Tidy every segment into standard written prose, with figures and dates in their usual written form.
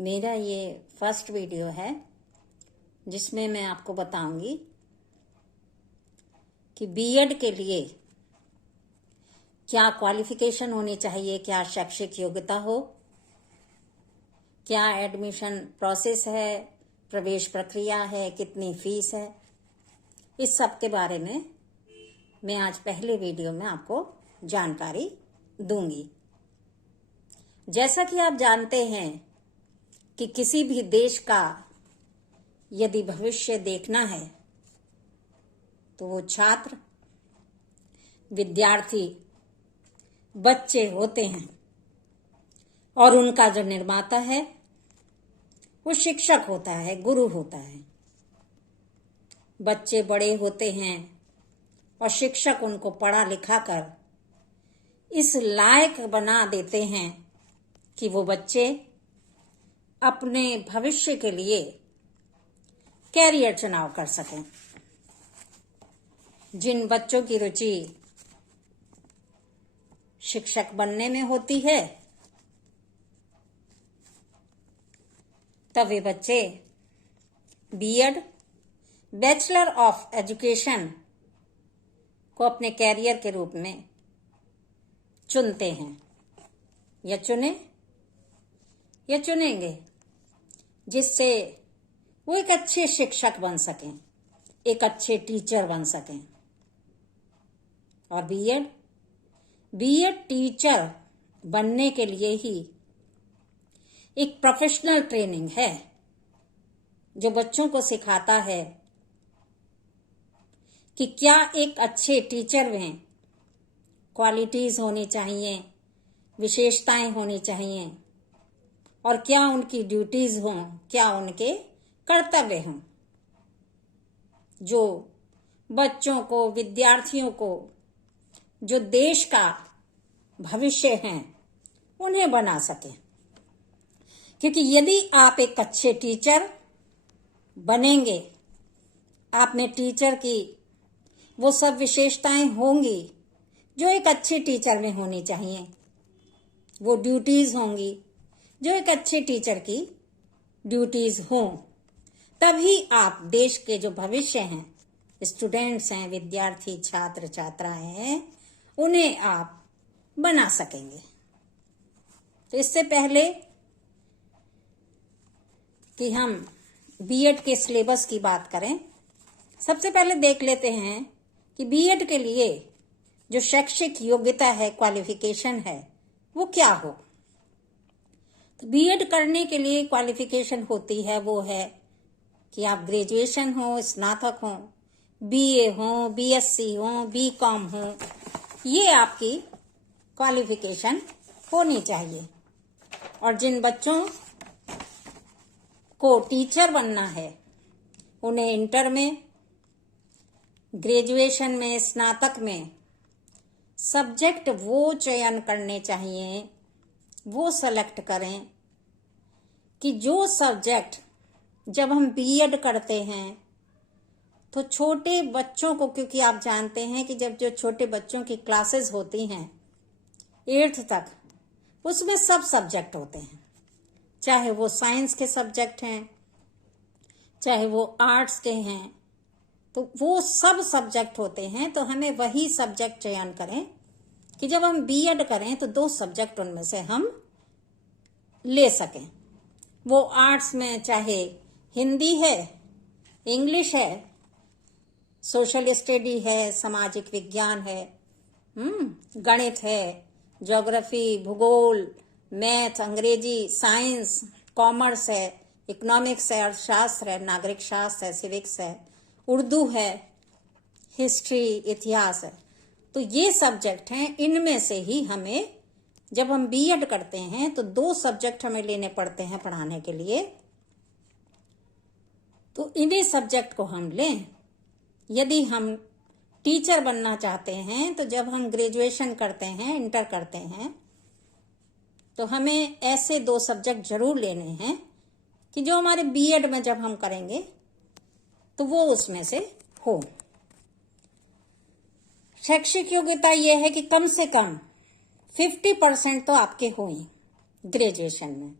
मेरा ये first video है जिसमें मैं आपको बताऊंगी कि बीएड के लिए क्या क्वालिफिकेशन होनी चाहिए, क्या शैक्षिक योग्यता हो, क्या एडमिशन प्रोसेस है, प्रवेश प्रक्रिया है, कितनी फीस है। इस सब के बारे में मैं आज पहले वीडियो में आपको जानकारी दूंगी। जैसा कि आप जानते हैं कि किसी भी देश का यदि भविष्य देखना है तो वो छात्र, विद्यार्थी, बच्चे होते हैं और उनका जो निर्माता है वो शिक्षक होता है, गुरु होता है। बच्चे बड़े होते हैं और शिक्षक उनको पढ़ा लिखा कर इस लायक बना देते हैं कि वो बच्चे अपने भविष्य के लिए कैरियर चुनाव कर सकें। जिन बच्चों की रुचि शिक्षक बनने में होती है तब वे बच्चे बीएड, बैचलर ऑफ एजुकेशन को अपने कैरियर के रूप में चुनते हैं या चुनेंगे, जिससे वो एक अच्छे शिक्षक बन सकें, एक अच्छे टीचर बन सकें। और बीएड टीचर बनने के लिए ही एक प्रोफेशनल ट्रेनिंग है जो बच्चों को सिखाता है कि क्या एक अच्छे टीचर में क्वालिटीज होनी चाहिए, विशेषताएं होनी चाहिए और क्या उनकी ड्यूटीज हों, क्या उनके कर्तव्य हों, जो बच्चों को, विद्यार्थियों को, जो देश का भविष्य है उन्हें बना सके। क्योंकि यदि आप एक अच्छे टीचर बनेंगे, आप में टीचर की वो सब विशेषताएं होंगी जो एक अच्छे टीचर में होनी चाहिए, वो ड्यूटीज होंगी जो एक अच्छे टीचर की ड्यूटीज हों, तभी आप देश के जो भविष्य हैं, स्टूडेंट्स हैं, विद्यार्थी, छात्र छात्राएं हैं, उन्हें आप बना सकेंगे। तो इससे पहले कि हम बीएड के सिलेबस की बात करें, सबसे पहले देख लेते हैं कि बीएड के लिए जो शैक्षिक योग्यता है, क्वालिफिकेशन है, वो क्या हो। तो बीएड करने के लिए क्वालिफिकेशन होती है, वो है कि आप ग्रेजुएशन हो, स्नातक हो, बीए हो, बीएससी हो, बीकॉम हो, ये आपकी क्वालिफिकेशन होनी चाहिए। और जिन बच्चों को टीचर बनना है उन्हें इंटर में, ग्रेजुएशन में, स्नातक में सब्जेक्ट वो चयन करने चाहिए, वो सेलेक्ट करें कि जो सब्जेक्ट जब हम बीएड करते हैं तो छोटे बच्चों को, क्योंकि आप जानते हैं कि जब जो छोटे बच्चों की क्लासेस होती हैं 8th तक, उसमें सब सब्जेक्ट होते हैं, चाहे वो साइंस के सब्जेक्ट हैं, चाहे वो आर्ट्स के हैं, तो वो सब सब्जेक्ट होते हैं। तो हमें वही सब्जेक्ट चयन करें कि जब हम बीएड करें तो 2 सब्जेक्ट उनमें से हम ले सकें। वो आर्ट्स में चाहे हिंदी है, इंग्लिश है, सोशल स्टडी है, सामाजिक विज्ञान है, गणित है, ज्योग्राफी, भूगोल, मैथ, अंग्रेजी, साइंस, कॉमर्स है, इकोनॉमिक्स है, अर्थशास्त्र है, नागरिक शास्त्र है, सिविक्स है, उर्दू है, हिस्ट्री, इतिहास है। तो ये सब्जेक्ट हैं, इनमें से ही हमें, जब हम बीएड करते हैं तो 2 सब्जेक्ट हमें लेने पड़ते हैं पढ़ाने के लिए, तो इन्हीं सब्जेक्ट को हम लें। यदि हम टीचर बनना चाहते हैं तो जब हम ग्रेजुएशन करते हैं, इंटर करते हैं, तो हमें ऐसे 2 सब्जेक्ट जरूर लेने हैं कि जो हमारे बीएड में जब हम करेंगे तो वो उसमें से हो। शैक्षिक योग्यता यह है कि कम से कम 50% तो आपके हो ही ग्रेजुएशन में,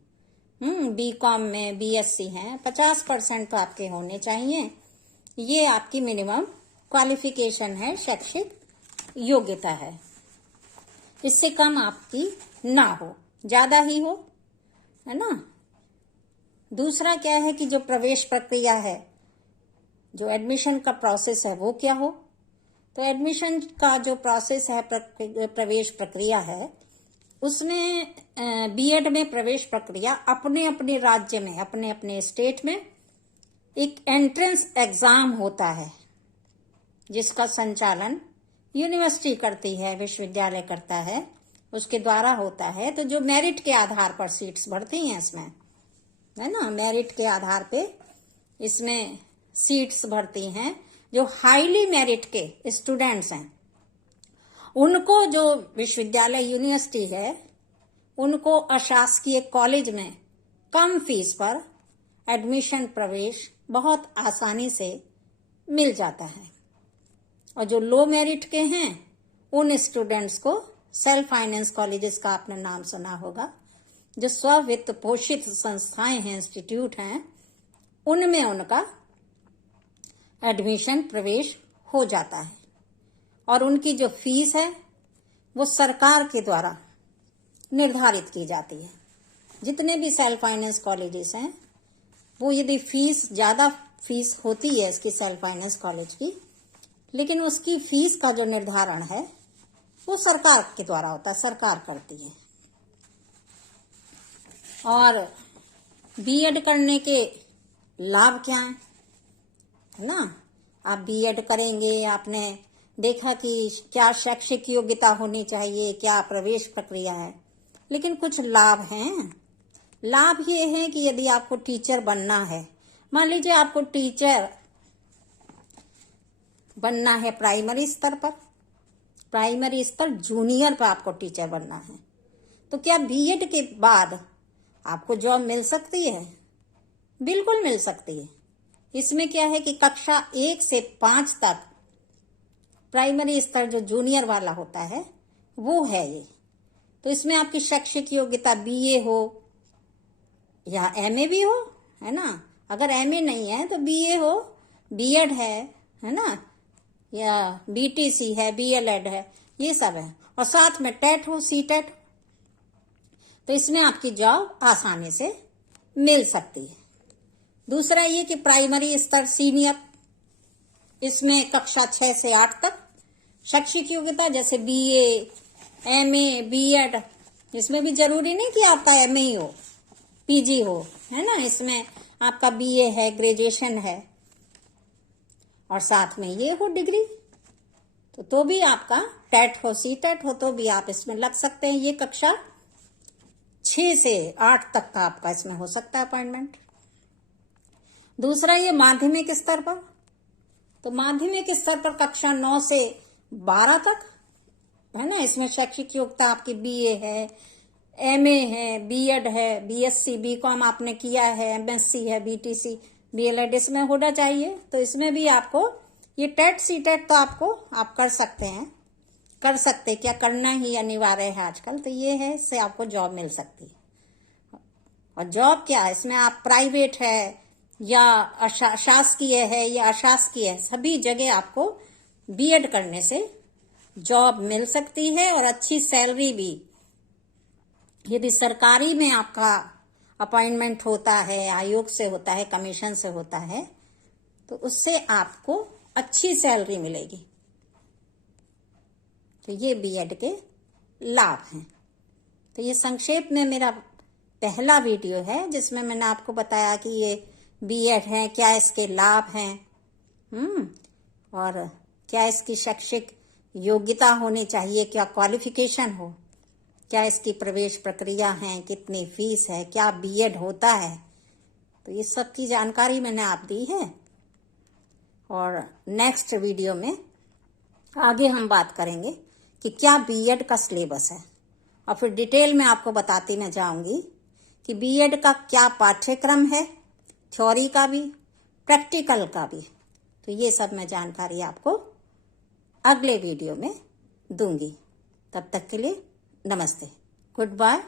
बीकॉम में बीएससी हैं, 50% तो आपके होने चाहिए। ये आपकी मिनिमम क्वालिफिकेशन है, शैक्षिक योग्यता है। इससे कम आपकी ना हो, ज्यादा ही हो, है ना। दूसरा क्या है कि जो प्रवेश प्रक्रिया है, जो एडमिशन का प्रोसेस है, वो क्या हो। तो एडमिशन का जो प्रोसेस है, प्रवेश प्रक्रिया है, उसमें बीएड में प्रवेश प्रक्रिया अपने अपने राज्य में, अपने अपने स्टेट में एक एंट्रेंस एग्जाम होता है, जिसका संचालन यूनिवर्सिटी करती है, विश्वविद्यालय करता है, उसके द्वारा होता है। तो जो मेरिट के आधार पर सीट्स भरती हैं इसमें, है ना, मेरिट के आधार पे इसमें सीट्स भरती हैं। जो हाईली मेरिट के स्टूडेंट्स हैं, उनको जो विश्वविद्यालय यूनिवर्सिटी है, उनको अशासकीय कॉलेज में कम फीस पर एडमिशन प्रवेश बहुत आसानी से मिल जाता है। और जो लो मेरिट के हैं, उन स्टूडेंट्स को सेल्फ फाइनेंस कॉलेजेस का आपने नाम सुना होगा, जो स्ववित्त पोषित संस्थाएं हैं, इंस्टीट्यूट हैं, उनमें उनका एडमिशन प्रवेश हो जाता है। और उनकी जो फीस है वो सरकार के द्वारा निर्धारित की जाती है। जितने भी सेल्फ फाइनेंस कॉलेजेस हैं, वो यदि फीस ज्यादा फीस होती है इसकी सेल्फ फाइनेंस कॉलेज की, लेकिन उसकी फीस का जो निर्धारण है वो सरकार के द्वारा होता है, सरकार करती है। और बीएड करने के लाभ क्या हैं, है ना। आप बीएड करेंगे, आपने देखा कि क्या शैक्षिक योग्यता होनी चाहिए, क्या प्रवेश प्रक्रिया है, लेकिन कुछ लाभ हैं। लाभ ये है कि यदि आपको टीचर बनना है, मान लीजिए आपको टीचर बनना है प्राइमरी स्तर पर, प्राइमरी स्तर जूनियर पर आपको टीचर बनना है, तो क्या बीएड के बाद आपको जॉब मिल सकती है? बिल्कुल मिल सकती है। इसमें क्या है कि कक्षा 1 से 5 तक प्राइमरी स्तर जो जूनियर वाला होता है वो है ये। तो इसमें आपकी शैक्षिक योग्यता बीए हो या एमए भी हो, है ना। अगर एमए नहीं है तो बीए हो, बीएड है ना, या बीटीसी है, बीएलएड है, ये सब है। और साथ में टेट हो, सीटेट। तो इसमें आपकी जॉब आसानी से मिल सकती है। दूसरा ये कि प्राइमरी स्तर सीनियर, इसमें कक्षा 6 से 8 तक शैक्षिक योग्यता, जैसे बीए, एमए, बीएड, इसमें भी जरूरी नहीं कि आपका एमए ही हो, पीजी हो, है ना। इसमें आपका बीए है, ग्रेजुएशन है, और साथ में ये हो डिग्री, तो भी आपका टेट हो, सीटेट हो, तो भी आप इसमें लग सकते हैं। ये कक्षा 6 से 8 तक का आपका इसमें हो सकता है अपॉइंटमेंट। दूसरा ये माध्यमिक स्तर पर, तो माध्यमिक स्तर पर कक्षा 9 से 12 तक, है ना। इसमें शैक्षिक योग्यता आपकी बीए है, एमए है, बीएड है, बीएससी, बीकॉम आपने किया है, एमएससी है, बीटीसी, बीएलएड इसमें होना चाहिए। तो इसमें भी आपको ये टेट सीटेट तो आप कर सकते हैं, कर सकते, क्या करना ही अनिवार्य है आजकल। तो ये है, इससे आपको जॉब मिल सकती है। और जॉब क्या है, इसमें आप प्राइवेट है या शासकीय है या अशासकीय है, सभी जगह आपको बीएड करने से जॉब मिल सकती है। और अच्छी सैलरी भी, यदि सरकारी में आपका अपॉइंटमेंट होता है, आयोग से होता है, कमीशन से होता है, तो उससे आपको अच्छी सैलरी मिलेगी। तो ये बीएड के लाभ हैं। तो ये संक्षेप में मेरा पहला वीडियो है, जिसमें मैंने आपको बताया कि ये बीएड है, क्या इसके लाभ हैं, और क्या इसकी शैक्षिक योग्यता होनी चाहिए, क्या क्वालिफिकेशन हो, क्या इसकी प्रवेश प्रक्रिया है, कितनी फीस है, क्या बीएड होता है। तो ये सब की जानकारी मैंने आप दी है। और नेक्स्ट वीडियो में आगे हम बात करेंगे कि क्या बीएड का सिलेबस है, और फिर डिटेल में आपको बताती मैं जाऊंगी कि बीएड का क्या पाठ्यक्रम है, थ्योरी का भी, प्रैक्टिकल का भी। तो ये सब मैं जानकारी आपको अगले वीडियो में दूंगी। तब तक के लिए नमस्ते, गुड बाय।